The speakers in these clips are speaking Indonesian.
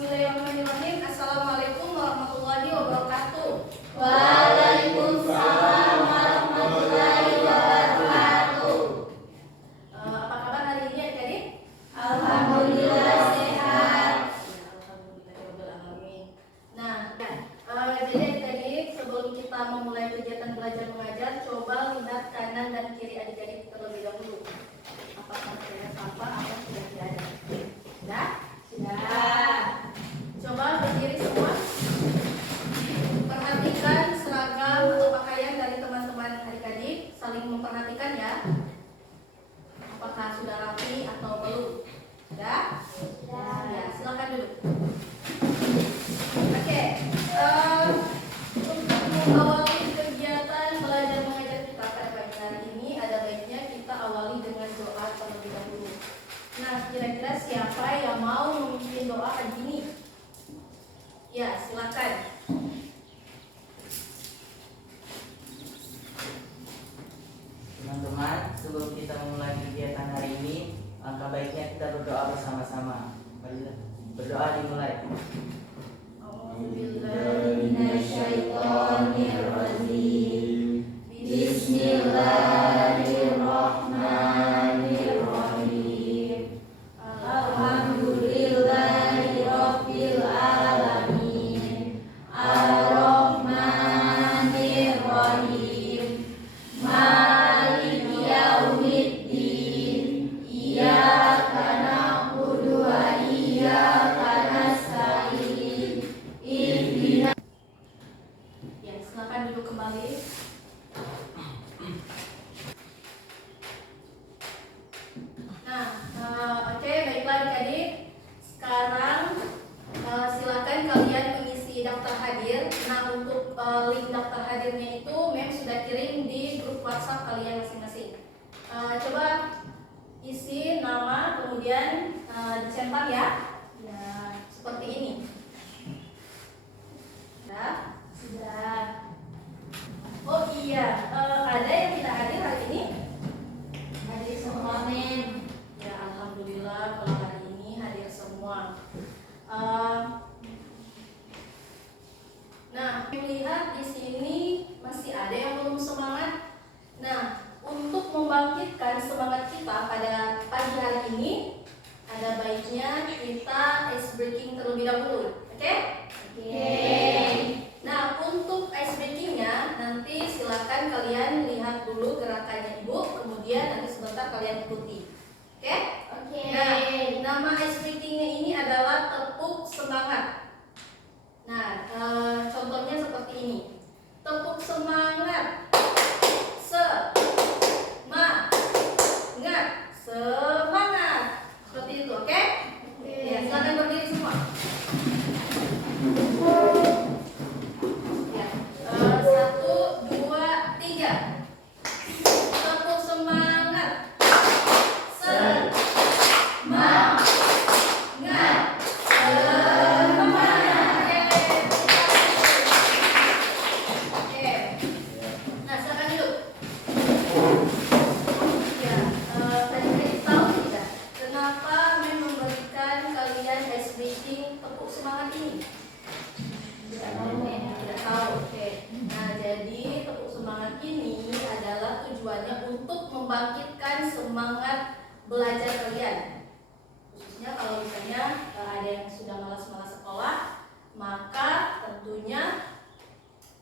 Bismillahirrahmanirrahim. Assalamualaikum warahmatullahi wabarakatuh. Waalaikumsalam warahmatullahi wabarakatuh. Apa kabar hari ini adik-adik? Alhamdulillah sehat. Alhamdulillah. Nah, jadi adik-adik sebelum kita memulai kegiatan belajar mengajar, coba lihat kanan dan kiri adik-adik terlebih dahulu. Apakah ada apa atau sudah tidak ada? Sudah? Sudah. Coba berdiri semua. Perhatikan seragam atau pakaian dari teman-teman adik-adik. Saling memperhatikan ya. Apakah sudah rapi atau belum? Sudah? Sudah. Ya, silakan duduk. Oke. Untuk mengawali kegiatan belajar mengajar kita pada pagi hari ini, ada baiknya kita awali dengan doa terlebih dahulu. Nah, kira-kira siapa yang mau memimpin doa pagi ini? Ya, silakan. Teman-teman, sebelum kita memulai kegiatan hari ini, langkah baiknya kita berdoa bersama-sama. Marilah berdoa dimulai. Minasyaitonirrajim. Bismillahirrahmanirrahim. Alhamdulillahirabbil alamin. Ar-Rahmanirrahim. Maliki yaumiddin. Iyyaka na'budu wa iyyaka nasta'in. Ihdinas. Ya, silakan duduk kembali. Nah, oke, baiklah adik-adik. Sekarang silakan kalian mengisi daftar hadir. Nah, untuk link daftar hadirnya itu Mem sudah kirim di grup WhatsApp kalian masing-masing. Coba isi nama, kemudian dicentang ya. Ya, seperti ini. Sudah? Sudah. Oh iya, ada yang tidak hadir hari ini? Hadir semua, Mem. Ya, alhamdulillah kalau hari ini hadir semua. Nah, melihat di sini masih ada yang belum semangat. Nah, untuk membangkitkan semangat kita pada pagi hari ini, ada baiknya kita ice breaking terlebih dahulu. Oke? Oke. Nah, untuk ice breakingnya nanti silakan kalian lihat dulu gerakannya Ibu, kemudian nanti sebentar kalian ikuti. Oke? Oke. Nah, nama ice breakingnya ini adalah tepuk semangat. Nah, contohnya seperti ini. Tepuk semangat. Semangat. Semangat. Seperti itu, oke? Ya, silakan berdiri semua. Ya, 1, 2, 3. Tepuk semangat. Semangat. Semangat. Oke. Nah, silakan duduk. Ya, tadi tahu tidak kenapa Mem memberikan kalian ice breaking tepuk semangat ini? Tidak tahu. Oke. Nah, jadi tepuk semangat ini adalah tujuannya untuk membangkitkan semangat belajar kalian. Khususnya kalau misalnya ada yang sudah malas-malas sekolah, maka tentunya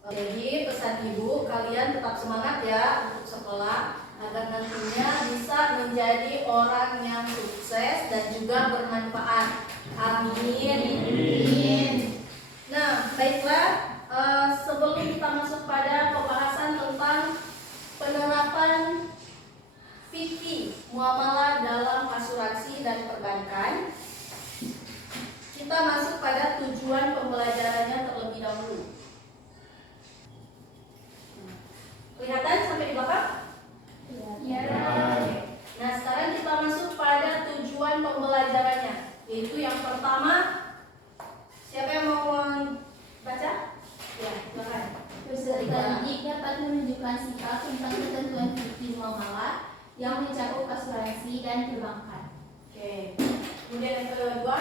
jadi pesan Ibu, kalian tetap semangat ya untuk sekolah agar nantinya bisa menjadi orang yang sukses dan juga bermanfaat. Amin. Nah, baiklah. Sebelum kita masuk pada pembahasan tentang penerapan fikih muamalah dalam asuransi dan perbankan, kita masuk pada tujuan pembelajarannya terlebih dahulu. Kelihatan sampai di belakang? Ya. Nah, sekarang kita masuk pada tujuan pembelajarannya, yaitu yang pertama. Siapa yang mau baca? Ya, silakan. Peserta didik dapat menunjukkan sikap tentang ketentuan fikih muamalah yang mencakup asuransi dan perbankan. Oke. Kemudian yang kedua.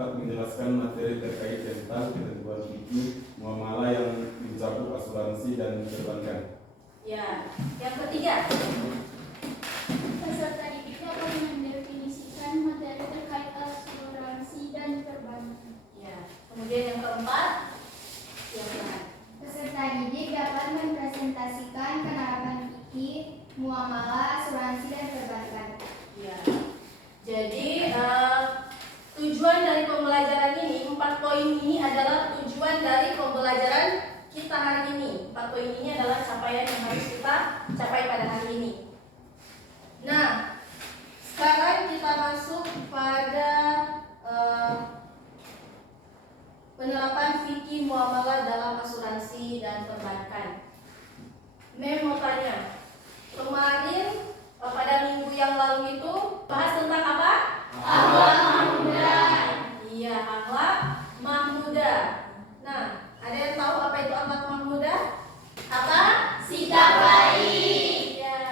dapat menjelaskan materi terkait tentang ketentuan fikih muamalah yang mencakup asuransi dan perbankan. Ya, yang ketiga. Peserta didik dapat mendefinisikan materi terkait asuransi dan perbankan. Ya, kemudian yang keempat. Silakan. Peserta didik dapat mempresentasikan penerapan fikih, muamalah, asuransi, dan perbankan. Ya. Jadi tujuan dari pembelajaran ini, 4 poin ini adalah tujuan dari pembelajaran kita hari ini. 4 poin ini adalah capaian yang harus kita capai pada hari ini. Nah, sekarang kita masuk pada penerapan fikih muamalah dalam asuransi dan perbankan. Mem mau tanya, kemarin pada minggu yang lalu itu bahas tentang apa? Akhlak mahmudah. Iya, akhlak mahmudah. Nah, ada yang tahu apa itu akhlak mahmudah? Apa? Sikap baik. Ya,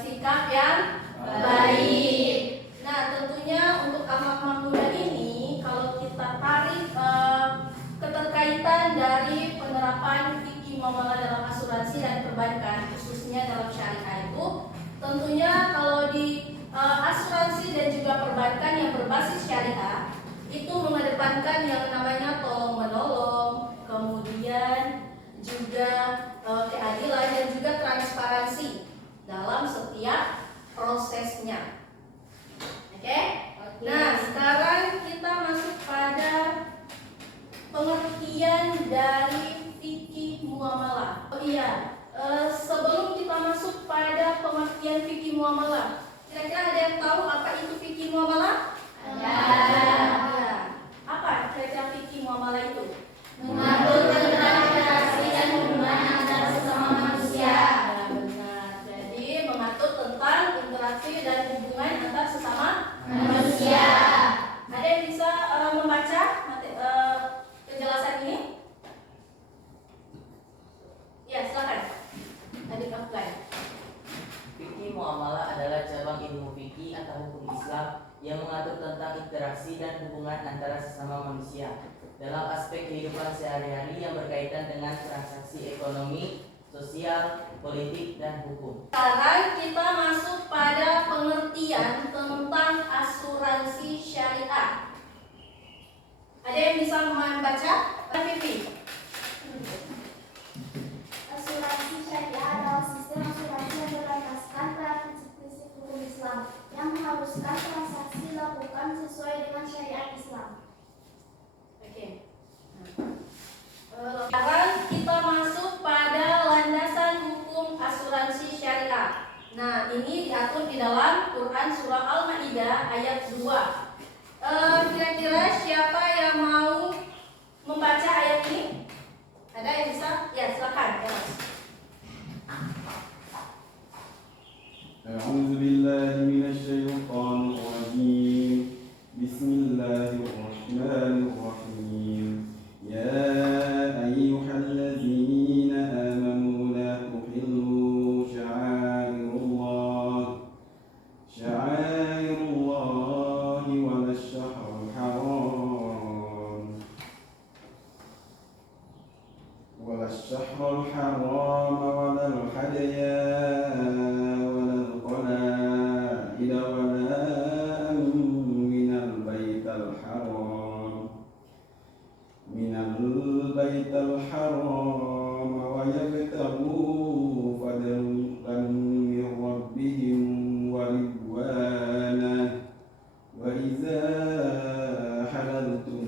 sikap yang baik. Nah, tentunya untuk akhlak mahmudah ini kalau kita tarik keterkaitan dari penerapan fikih muamalah dalam asuransi dan perbankan, khususnya dalam syariah itu, tentunya kalau di asuransi dan juga perbankan yang berbasis syariah itu mengedepankan yang namanya tolong menolong, kemudian juga keadilan dan juga transparansi dalam setiap prosesnya. Oke? Nah, sekarang kita masuk pada pengertian dari fikih muamalah. Oh iya, sebelum kita masuk pada pengertian fikih muamalah, kira-kira ada yang tahu apa itu fikih muamalah? Ya. Apa kira-kira fikih muamalah itu? Mengatur tentang interaksi dan hubungan antara sesama manusia. Ya, benar. Jadi mengatur tentang interaksi dan hubungan antar sesama Manusia. Ada yang bisa membaca penjelasan ini? Ya, silakan. Adik Afgan. Fikih muamalah adalah cabang ilmu fikih atau hukum Islam yang mengatur tentang interaksi dan hubungan antara sesama manusia dalam aspek kehidupan sehari-hari yang berkaitan dengan transaksi ekonomi, sosial, politik, dan hukum. Sekarang kita masuk pada pengertian tentang asuransi syariah. Ada yang bisa membaca? Vivi. Asuransi syariah adalah sistem asuransi yang berlandaskan pada prinsip-prinsip hukum Islam yang mengharuskan transaksi dilakukan sesuai dengan syariat Islam. Oke. Sekarang kita masuk pada landasan hukum asuransi syariah. Nah, ini diatur di dalam Quran surah Al-Maidah ayat 2. Kira-kira siapa yang mau membaca ayat ini? Ada yang bisa? Ya, silakan. Eros. أعوذ بالله من الشيطان الرجيم بسم الله الرحمن الرحيم يا أيها الذين آمنوا لا تحلوا شعائر الله ولا الشهر الحرام ولا الهدي ولا القلائد ولا من البيت الحرام ويبتغوا فضلا من ربهم ورضوانا وإذا حللتم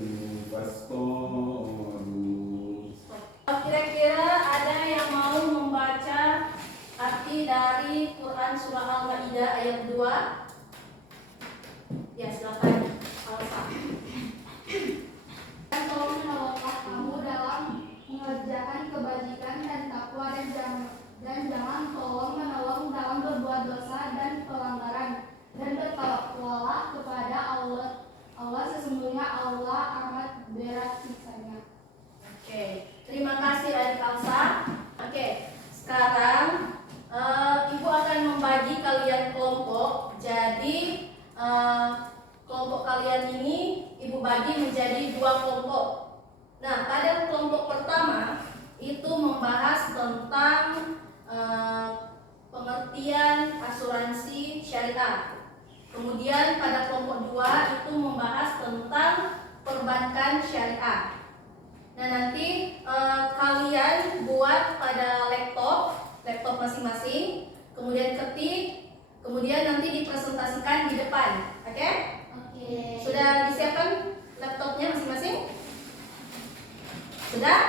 فاصطادوا. Kira-kira ada yang mau membaca arti dari Quran surah Al-Maidah ayat 2? Ya, silakan. Alsa. Dan tolong menolonglah kamu dalam mengerjakan kebajikan dan takwa dan jangan tolong menolong dalam berbuat dosa dan pelanggaran dan bertakwalah kepada Allah. Sesungguhnya Allah amat berat siksanya. Oke, terima kasih adik Alsa. Oke, sekarang Ibu akan membagi kalian kelompok. Jadi kelompok kalian ini Ibu membagi menjadi 2 kelompok. Nah, pada kelompok pertama itu membahas tentang pengertian asuransi syariah. Kemudian pada kelompok 2 itu membahas tentang perbankan syariah. Nah, nanti kalian buat pada laptop masing-masing, kemudian ketik, kemudian nanti dipresentasikan di depan. Oke? Oke. Sudah disiapkan laptopnya masing-masing? Sudah?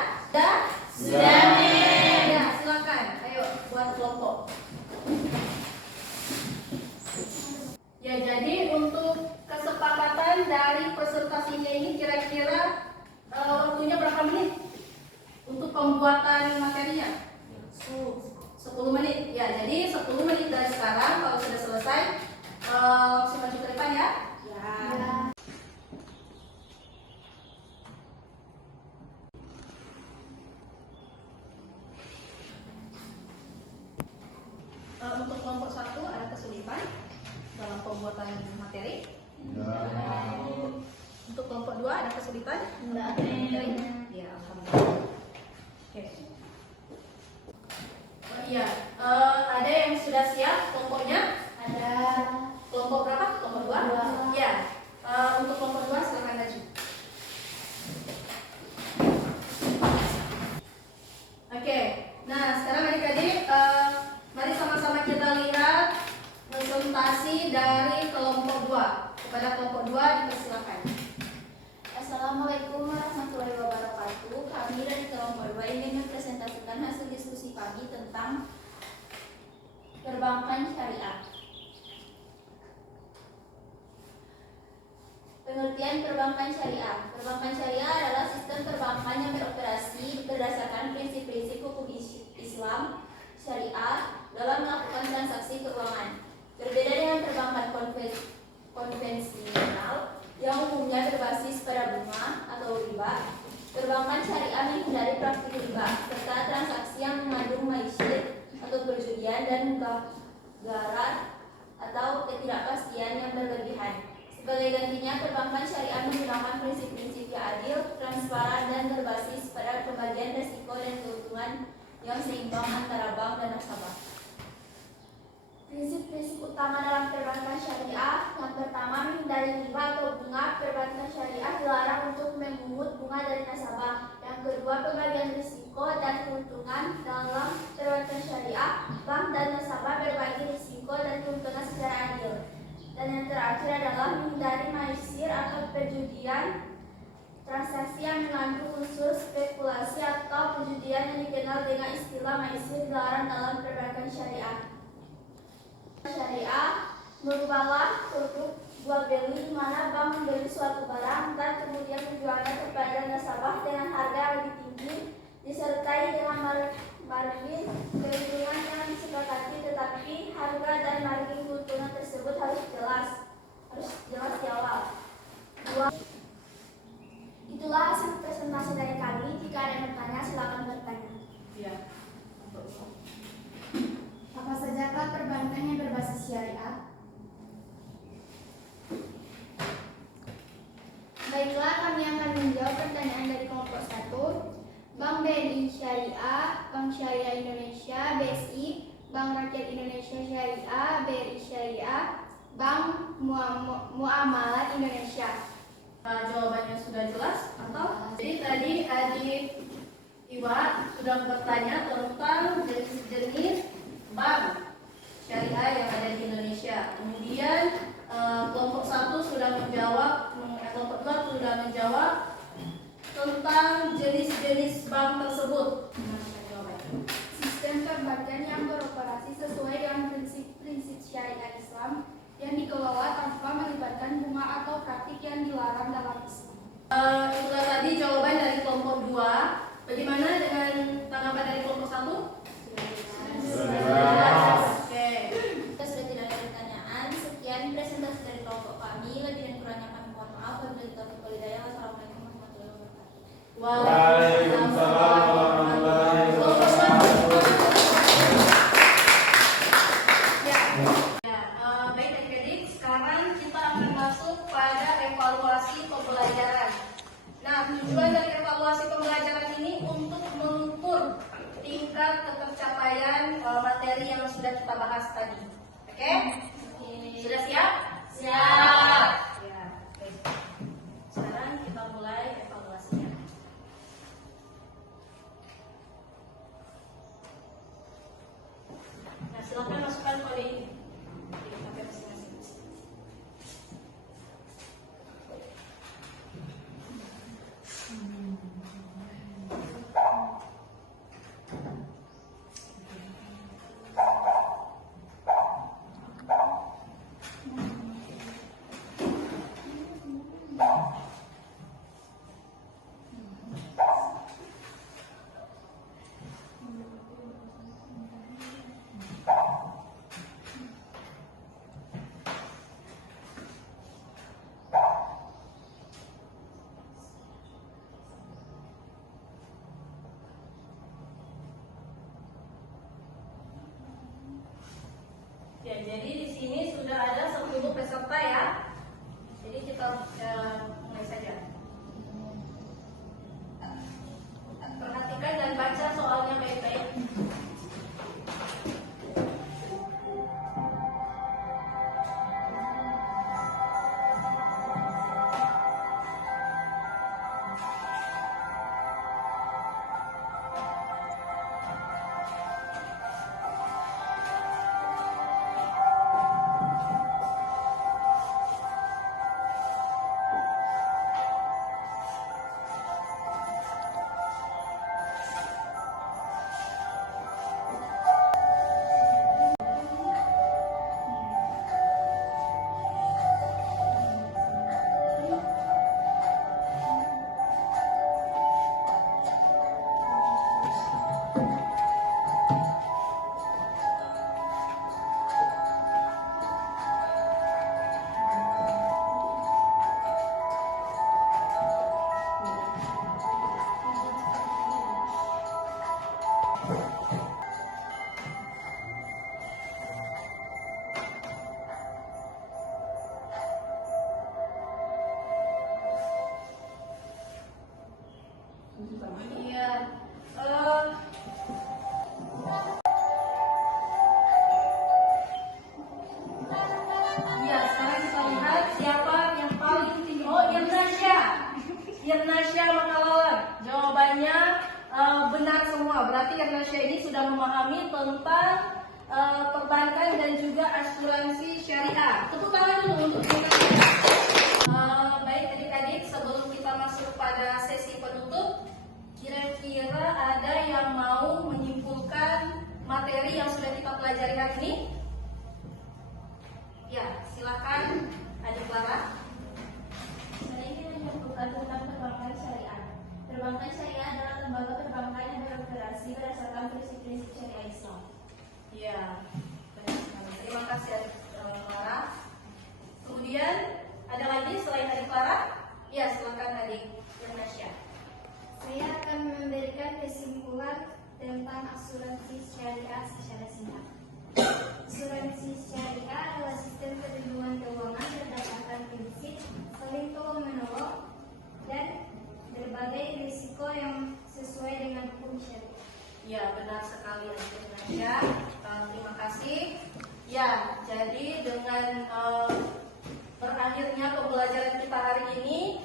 Sudah, Nek. Ya, silakan. Ayo buat kelompok. Ya, jadi untuk kesepakatan dari presentasinya ini kira-kira waktunya berapa menit untuk pembuatan materinya? 10 menit. Ya, jadi 10 menit dari sekarang. Kalau sudah selesai langsung maju ke depan ya. Ya. Untuk kelompok 1 ada kesulitan dalam pembuatan materi. Untuk kelompok 2 ada kesulitan? Enggak. Ya, alhamdulillah. Oke. Oh iya, ada yang sudah siap kelompoknya? Ada. Kelompok berapa? Kelompok 2? Dua. Ya. Untuk kelompok 2 silakan maju. Oke. Nah, sekarang adik-adik mari sama-sama kita lihat presentasi dari kelompok 2. Kepada kelompok 2 dipersilakan. Assalamualaikum warahmatullahi wabarakatuh. Kami dari kelompok 2 ingin mempresentasikan hasil diskusi kami tentang perbankan syariah. Pengertian perbankan syariah. Perbankan syariah adalah sistem perbankan yang beroperasi berdasarkan prinsip-prinsip hukum Islam syariah dalam melakukan transaksi keuangan. Berbeda dengan perbankan konvensional yang umumnya berbasis pada bunga atau riba, perbankan syariah menghindari praktik riba serta transaksi yang mengandung maisir atau perjudian dan garar atau ketidakpastian yang berlebihan. Sebagai gantinya, perbankan syariah menggunakan prinsip-prinsip yang adil, transparan, dan berbasis pada pembagian risiko dan keuntungan yang seimbang antara bank dan nasabah. Prinsip-prinsip utama dalam perbankan syariah: yang pertama, menghindari riba atau bunga. Perbankan syariah dilarang untuk memungut bunga dari nasabah. Yang kedua, pembagian risiko dan keuntungan dalam perbankan syariah. Bank dan nasabah berbagi risiko dan keuntungan secara adil. Dan yang terakhir adalah menghindari maisir atau perjudian. Transaksi yang mengandung unsur spekulasi atau perjudian yang dikenal dengan istilah maisir dilarang dalam perbankan syariah. Syariah merupakan produk jual beli di mana bank membeli suatu barang dan kemudian menjualnya kepada nasabah dengan harga yang lebih tinggi, disertai dengan margin keuntungan yang disepakati, tetapi harga dan margin keuntungan tersebut harus jelas di awal. Itulah hasil presentasi dari kami. Jika ada yang bertanya, silakan bertanya. Ya. Apa sajakah perbankan yang berbasis syariah? Baiklah, kami akan menjawab pertanyaan dari kelompok 1. Bank BNI Syariah, Bank Syariah Indonesia (BSI), Bank Rakyat Indonesia Syariah (BRI Syariah), Bank Muamalat Indonesia. Jawabannya sudah jelas atau? Jadi tadi adik Iwa sudah bertanya tentang jenis-jenis bank syariah yang ada di Indonesia. Kemudian kelompok 1 sudah menjawab, kelompok 2 sudah menjawab tentang jenis-jenis bank tersebut. Sistem perbankan yang beroperasi sesuai dengan prinsip-prinsip syariat Islam yang dikelola tanpa melibatkan bunga atau praktik yang dilarang dalam Islam. Itulah tadi jawaban dari kelompok 2. Bagaimana dengan tanggapan dari kelompok 1? Oke. Jika sudah tidak ada pertanyaan, sekian presentasi dari kelompok kami. Lebih dan kurangnya kami mohon maaf. Wabillahi taufiq wal hidayah. Wassalamualaikum warahmatullahi wabarakatuh. Waalaikumsalam warahmatullahi wabarakatuh. Baik adik-adik, sekarang kita akan masuk pada evaluasi pembelajaran tingkat ketercapaian materi yang sudah kita bahas tadi. Oke? Sudah siap? Siap. Ya, baik. Sekarang kita mulai evaluasinya. Nah, silakan masukkan kode ini di HP masing-masing. Ya, jadi di sini sudah ada 10 peserta ya. Jadi kita mulai saja. Perhatikan dan baca soalnya baik-baik. Iya. Iya, sekarang kita lihat siapa yang paling tinggi. Oh, Irnasya. Irnasya Makalawan. Jawabannya benar semua. Berarti Irnasya ini sudah memahami tentang perbankan dan juga asuransi syariah. Tepuk tangan dulu untuk Irnasya. Baik adik-adik, sebelum kita masuk pada sesi penutup, kira-kira ada yang mau menyimpulkan materi yang sudah kita pelajari hari ini? Ya, silakan Adik Clara. Saya ingin menyimpulkan tentang perbankan syariah. Perbankan syariah adalah lembaga perbankan yang beroperasi berdasarkan prinsip-prinsip syariah Islam. Ya, benar sekali. Terima kasih Adik Clara. Kemudian ada lagi selain Adik Clara? Ya, silakan Adik Irnasya. Saya akan memberikan kesimpulan tentang asuransi syariah secara singkat. Asuransi syariah adalah sistem perlindungan keuangan berdasarkan prinsip saling tolong-menolong dan berbagai risiko yang sesuai dengan hukum syariah. Ya, benar sekali Adik Irnasya. Terima kasih. Ya, jadi dengan berakhirnya pembelajaran kita hari ini,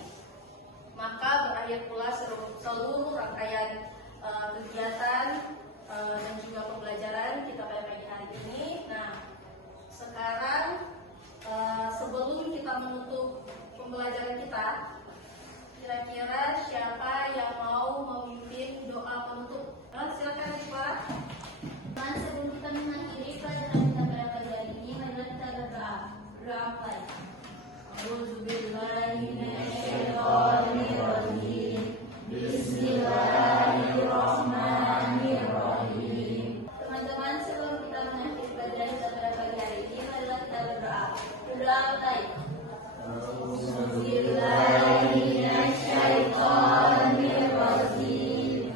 maka berakhir pula seluruh rangkaian kegiatan dan juga pembelajaran kita pada pagi hari ini. Nah, sekarang sebelum kita menutup pembelajaran kita, kira-kira siapa yang mau memimpin doa penutup? Silakan Adik Clara. Dan sebelum kita mengakhiri pelajaran kita pada pagi hari ini, marilah kita berdoa. Berdoa apa ya? A'udzubillahiminasyaitonirrajim. Bismillahirrahmanirrahim. Teman-teman, sebelum kita mengakhiri pelajaran kita pada pagi hari ini, marilah kita berdoa. Berdoa apa ya? A'udzubillahiminasyaitonirrajim.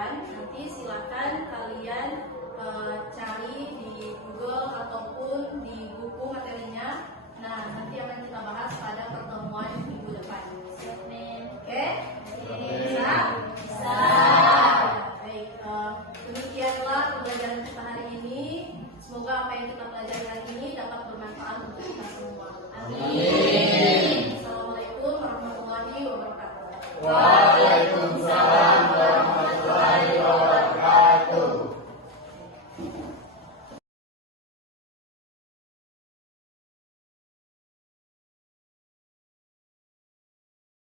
depan. Nanti silakan kalian cari di Google ataupun di buku materinya. Nah, nanti akan kita bahas pada pertemuan minggu depan.